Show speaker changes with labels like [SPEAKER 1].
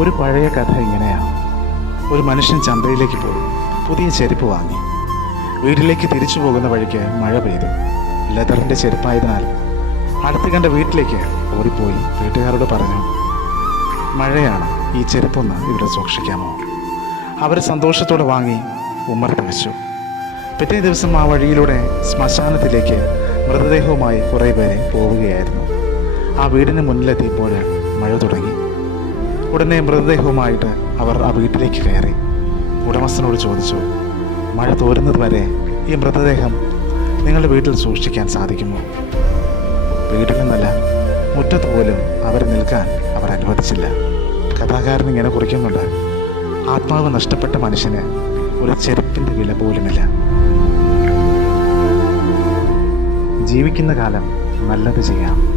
[SPEAKER 1] ഒരു പഴയ കഥ ഇങ്ങനെയാണ് ഒരു മനുഷ്യൻ ചന്തയിലേക്ക് പോയി. പുതിയ ചെരുപ്പ് വാങ്ങി. വീട്ടിലേക്ക് തിരിച്ചു പോകുന്ന വഴിക്ക് മഴ പെയ്തു. ലെതറിന്റെ ചെരുപ്പായതിനാൽ അടുത്ത് കണ്ട വീട്ടിലേക്ക് ഓടിപ്പോയി വീട്ടുകാരോട് പറഞ്ഞു മഴയാണ്. ഈ ചെരുപ്പൊന്ന് ഇവിടെ സൂക്ഷിക്കാമോ? അവർ സന്തോഷത്തോടെ വാങ്ങി ഉമ്മർ വെച്ചു പിറ്റേ ദിവസം ആ വഴിയിലൂടെ ശ്മശാനത്തിലേക്ക് മൃതദേഹവുമായി കുറേ പേരെ പോവുകയായിരുന്നു. ആ വീടിന് മുന്നിലെത്തിയപ്പോൾ മഴ തുടങ്ങി. ഉടനെ മൃതദേഹവുമായിട്ട് അവർ ആ വീട്ടിലേക്ക് കയറി. ഉടമസ്ഥനോട് ചോദിച്ചു മഴ തോരുന്നത് വരെ ഈ മൃതദേഹം നിങ്ങളുടെ വീട്ടിൽ സൂക്ഷിക്കാൻ സാധിക്കുമോ? വീട്ടിൽ നിന്നല്ല മുറ്റത്ത് പോലും അവർ നിൽക്കാൻ അവർ അനുവദിച്ചില്ല. കഥാകാരൻ ഇങ്ങനെ കുറിക്കുന്നുണ്ട്. ആത്മാവ് നഷ്ടപ്പെട്ട മനുഷ്യന് ഒരു ചെരുപ്പിന്റെ വില പോലുമില്ല. ജീവിക്കുന്ന കാലം നല്ലത് ചെയ്യാം.